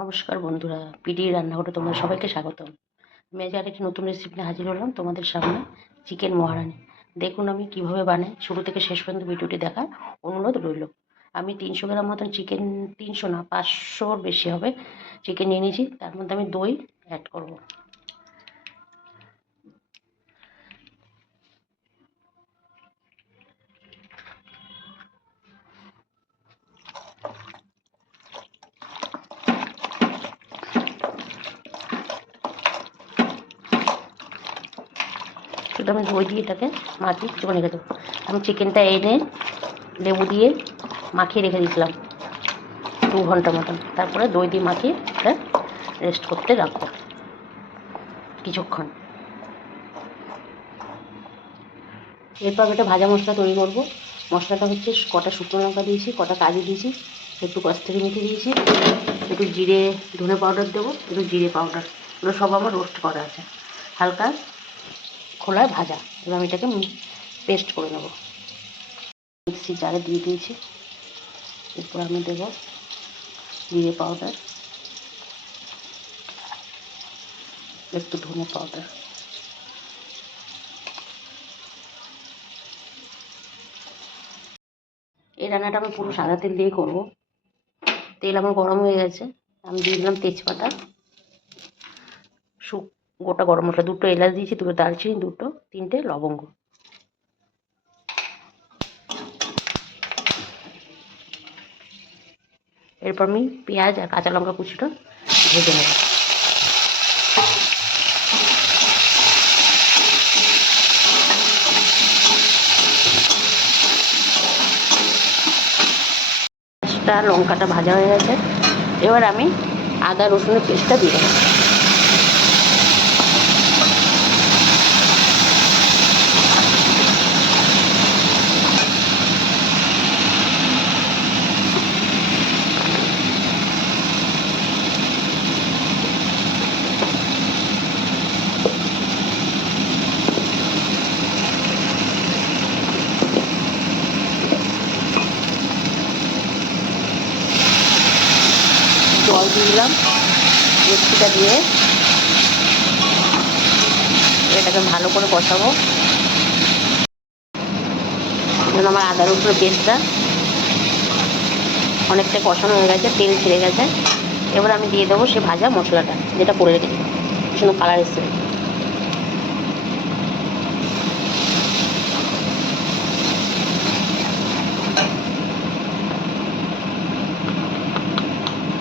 নমস্কার বন্ধুরা, পিডি রান্নাঘরে তোমাদের সবাইকে স্বাগতম। আমি আজ আরেকটি নতুন রেসিপি নিয়ে হাজির হলাম তোমাদের সামনে। চিকেন মহারানি দেখুন আমি কিভাবে বানাই, শুরু থেকে শেষ পর্যন্ত ভিডিওটি দেখার অনুরোধ রইল। আমি 300 গ্রাম মতন চিকেন, 300 না 500-র বেশি হবে চিকেন নিয়ে নিয়েছি। তার মধ্যে আমি দই অ্যাড করব। শুধু আমি দই দিয়ে এটাকে মাখিয়ে কিছুক্ষণ রেখে দেবো। আমি চিকেনটা এনে লেবু দিয়ে মাখিয়ে রেখে দিয়েছিলাম 2 ঘন্টা মতন। তারপরে দই দিয়ে মাখিয়ে এটা রেস্ট করতে রাখবো কিছুক্ষণ। এরপর একটা ভাজা মশলা তৈরি করব। মশলাটা হচ্ছে কটা শুকনো লঙ্কা দিয়েছি, কটা কাজু দিয়েছি, একটু কস্তুরি মেথি দিয়েছি, একটু জিরে ধনে পাউডার দেবো, একটু জিরে পাউডার। এগুলো সব আমার রোস্ট করা আছে, হালকা খোলায় ভাজা। এবার আমি এটাকে পেস্ট করে নেব। মিক্সি জারে দিয়ে দিয়েছি। এরপর আমি দেবো জিরে পাউডার, একটু ধনে পাউডার। এই রান্নাটা আমি পুরো সাদা তেল দিয়ে করব। তেল আমার গরম হয়ে গেছে, আমি দিয়ে দিলাম তেজপাতা, গোটা গরম মশলা, 2টো এলাচ দিয়েছি, 2টো দারচিনি, 3টে লবঙ্গ। এরপর আমি পেঁয়াজ আর কাঁচা লঙ্কা কুচিটা ভেজে নেব। পেঁয়াজটা লঙ্কাটা ভাজা হয়ে গেছে, এবার আমি আদা রসুনের পেস্টটা দিয়ে দেবো। জল দিয়ে দিলাম মিক্সিটা দিয়ে, এটাকে ভালো করে কষাবো। যেন আমার আদা রসুনের পেস্টটা অনেকটা কষানো হয়ে গেছে, তেল ছেড়ে গেছে। এবার আমি দিয়ে দেবো সে ভাজা মশলাটা যেটা করে রেখেছি, সুন্দর কালার এসছে।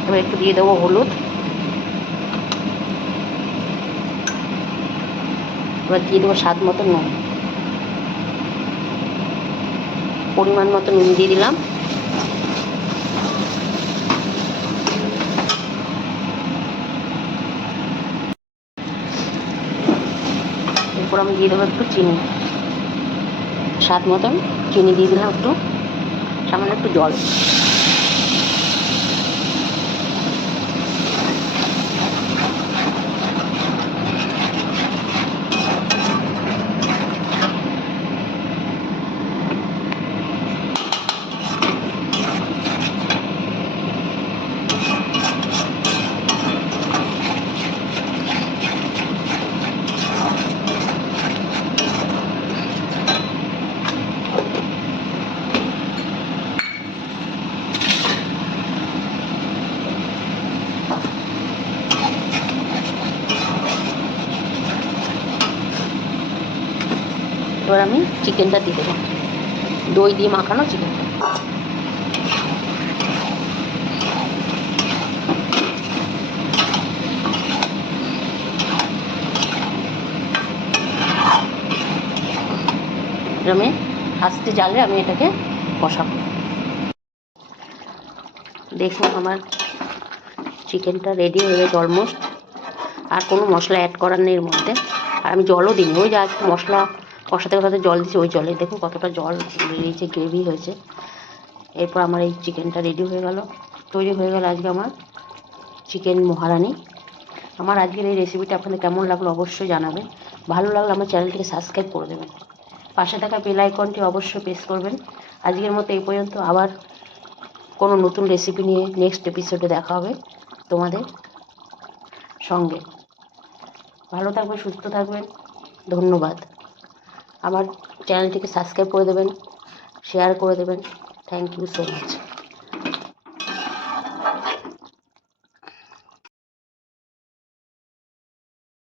এবার একটু দিয়ে দেবো হলুদ। এবার দিয়ে দেবো স্বাদ মতো নুন, পরিমাণ মতো নুন দিয়ে দিলাম। এরপর আমি দিয়ে দেবো একটু চিনি, স্বাদ মতন চিনি দিয়ে দিলাম, একটু সামান্য একটু জল। এবার আমি চিকেনটা দিয়ে দেবো, দই দিয়ে মাখানো চিকেনটা। আমি আস্তে জালে আমি এটাকে কষাবো। দেখুন আমার চিকেনটা রেডি হয়ে গেছে অলমোস্ট। আর কোনো মশলা অ্যাড করার নেই এর মধ্যে, আর আমি জলও দিইনি। ওই যা একটু মশলা কষাতে কষাতে জল দিচ্ছি, ওই জলে দেখুন কতটা জল বেরিয়েছে, গ্রেভি হয়েছে। এরপর আমার এই চিকেনটা রেডি হয়ে গেল, তৈরি হয়ে গেল আজকে আমার চিকেন মহারানি। আমার আজকের এই রেসিপিটা আপনাদের কেমন লাগলো অবশ্যই জানাবেন। ভালো লাগলে আমার চ্যানেলটিকে সাবস্ক্রাইব করে দেবেন, পাশে থাকা বেল আইকনটি অবশ্যই প্রেস করবেন। আজকের মতো এই পর্যন্ত, আবার কোনো নতুন রেসিপি নিয়ে নেক্সট এপিসোডে দেখা হবে। তোমাদের সঙ্গে। ভালো থাকবেন, সুস্থ থাকবেন। ধন্যবাদ। আমার চ্যানেলটিকে সাবস্ক্রাইব করে দেবেন, শেয়ার করে দেবেন। Thank you so much.